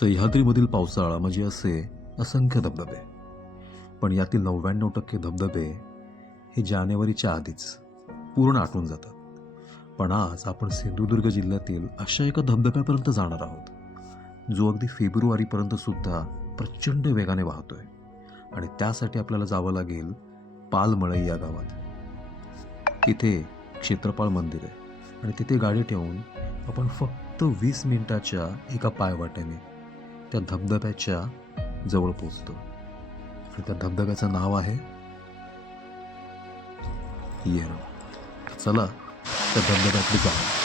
सह्याद्रीमधील पावसाळा म्हणजे असे असंख्य धबधबे, पण यातील 99% धबधबे हे जानेवारीच्या आधीच पूर्ण आटून जातात. पण आज आपण सिंधुदुर्ग जिल्ह्यातील अशा एका धबधब्यापर्यंत जाणार आहोत, जो अगदी फेब्रुवारीपर्यंत सुद्धा प्रचंड वेगाने वाहतोय. आणि त्यासाठी आपल्याला जावं लागेल पालमळई या गावात. तिथे क्षेत्रपाळ मंदिर आहे आणि तिथे गाडी ठेवून आपण फक्त 20 मिनिटाच्या एका पायवाटेने त्या धबधब्याच्या जवळ पोहोचतो. आणि त्या धबधब्याचं नाव आहे येरो. चला त्या धबधब्याकडे जाऊ.